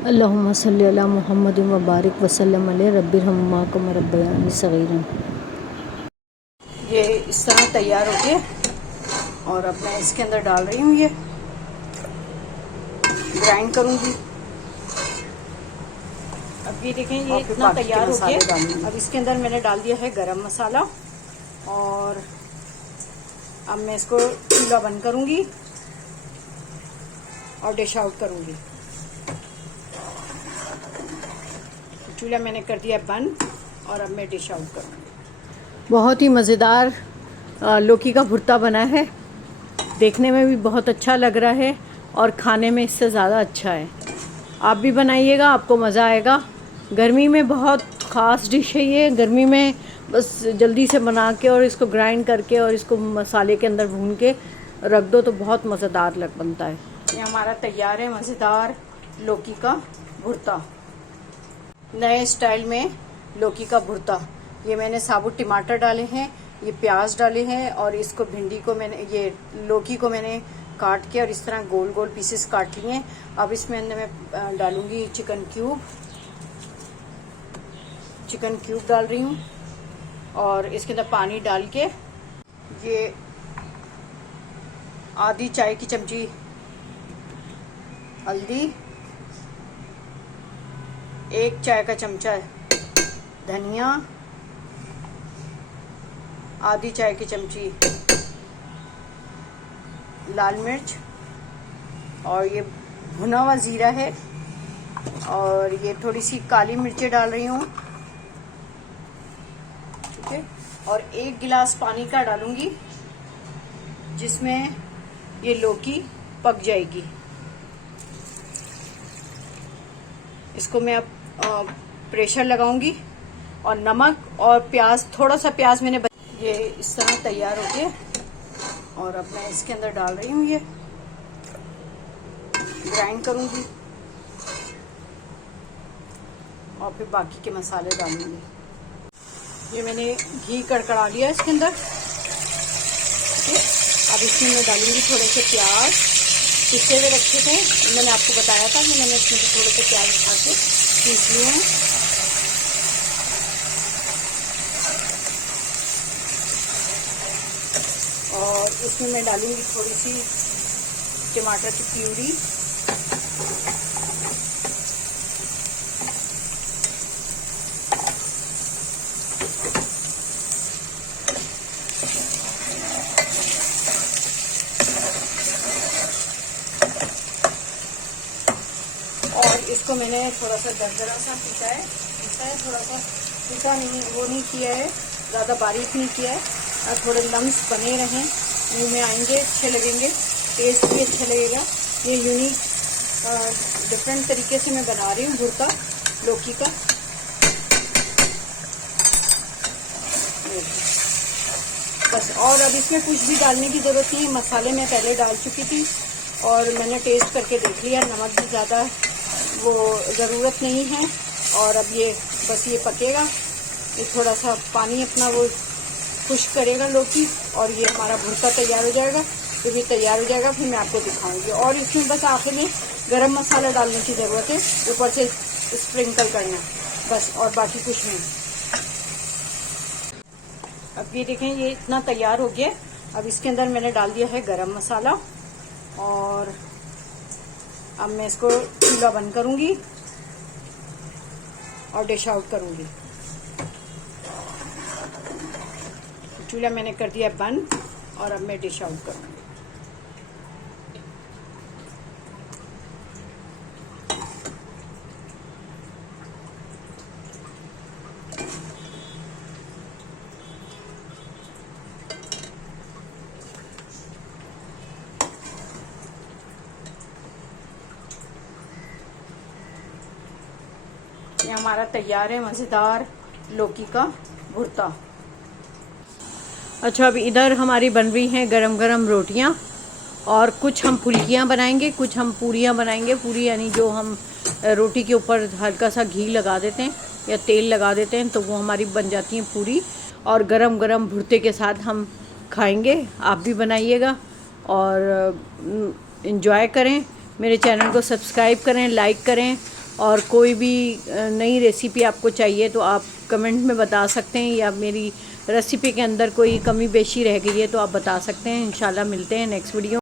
अल्लाहुम्मा सल्ली अला मुहम्मदिन व बारिक वसल्लम अलैहि रब्बिरहम्माकुम रब्बयानी सगीरन। ये इस तरह तैयार हो गया और अब मैं इसके अंदर डाल रही हूँ, ये ग्राइंड करूँगी। अब ये देखें, ये इतना तैयार हो गया। अब इसके अंदर मैंने डाल दिया है गरम मसाला और अब मैं इसको चूल्हा बंद करूँगी और डिश आउट करूँगी। चूल्हा मैंने कर दिया बंद और अब मैं डिश आउट करूँगी। बहुत ही मज़ेदार लौकी का भुर्ता बना है। देखने में भी बहुत अच्छा लग रहा है और खाने में इससे ज़्यादा अच्छा है। आप भी बनाइएगा, आपको मज़ा आएगा। गर्मी में बहुत ख़ास डिश है ये। गर्मी में बस जल्दी से बना के और इसको ग्राइंड करके और इसको मसाले के अंदर भून के रख दो तो बहुत मज़ेदार बनता है। ये हमारा तैयार है मज़ेदार लौकी का भुर्ता, नए स्टाइल में लौकी का भुर्ता। ये मैंने साबुत टमाटर डाले हैं, ये प्याज डाले हैं और इसको भिंडी को मैंने, ये लौकी को मैंने काट के और इस तरह गोल गोल पीसेस काट लिए। अब इसमें अंदर मैं डालूंगी चिकन क्यूब डाल रही हूँ और इसके अंदर पानी डाल के ये आधी चाय की चमची हल्दी, 1 चाय का चमचा धनिया, आधी चाय की चमची लाल मिर्च और ये भुना हुआ जीरा है और ये थोड़ी सी काली मिर्चें डाल रही हूँ, ठीक है। और 1 गिलास पानी का डालूंगी जिसमें ये लौकी पक जाएगी। इसको मैं अब प्रेशर लगाऊंगी और नमक और प्याज, थोड़ा सा प्याज मैंने ये इस तरह तैयार हो गया और अब मैं इसके अंदर डाल रही हूँ, ये ग्राइंड करूंगी और फिर बाकी के मसाले डालूंगी। ये मैंने घी कड़कड़ा लिया इसके अंदर, ठीक है। अब इसमें मैं डालूंगी थोड़े से प्याज, पिसे हुए रखे थे। मैंने आपको बताया था कि मैंने इसमें थोड़े से प्याज उठा के पीस लिए हैं। और इसमें मैं डालूंगी थोड़ी सी टमाटर की प्यूरी, और इसको मैंने थोड़ा सा दरदरा सा पीसा है, थोड़ा सा पीसा नहीं, वो नहीं किया है, ज़्यादा बारीक नहीं किया है। और थोड़े लम्स बने रहें, मुंह में आएंगे, अच्छे लगेंगे, टेस्ट भी अच्छा लगेगा। ये यूनिक डिफरेंट तरीके से मैं बना रही हूँ भुर्ता लौकी का। बस, और अब इसमें कुछ भी डालने की ज़रूरत नहीं है। मसाले मैं पहले डाल चुकी थी और मैंने टेस्ट करके देख लिया, नमक भी ज़्यादा वो ज़रूरत नहीं है। और अब ये बस ये पकेगा, ये थोड़ा सा पानी अपना वो खुश्क करेगा लौकी और ये हमारा भुर्ता तैयार हो जाएगा। तो ये तैयार हो जाएगा फिर मैं आपको दिखाऊंगी। और इसमें बस आखिर में गरम मसाला डालने की ज़रूरत है, ऊपर से स्प्रिंकल करना, बस, और बाकी कुछ नहीं। अब ये देखें, ये इतना तैयार हो गया। अब इसके अंदर मैंने डाल दिया है गरम मसाला और अब मैं इसको चूल्हा बंद करूंगी और डिश आउट करूंगी। चूल्हा मैंने कर दिया बंद और अब मैं डिश आउट करूंगी। ये हमारा तैयार है मज़ेदार लौकी का भुर्ता। अच्छा, अब इधर हमारी बन रही हैं गरम गरम रोटियां और कुछ हम फुल्कियां बनाएंगे, कुछ हम पूरियां बनाएंगे। पूरी यानी जो हम रोटी के ऊपर हल्का सा घी लगा देते हैं या तेल लगा देते हैं तो वो हमारी बन जाती हैं पूरी, और गरम गरम भुर्ते के साथ हम खाएंगे। आप भी बनाइएगा और इन्जॉय करें। मेरे चैनल को सब्सक्राइब करें, लाइक करें और कोई भी नई रेसिपी आपको चाहिए तो आप कमेंट में बता सकते हैं, या मेरी रेसिपी के अंदर कोई कमी बेशी रह गई है तो आप बता सकते हैं। इंशाल्लाह मिलते हैं नेक्स्ट वीडियो।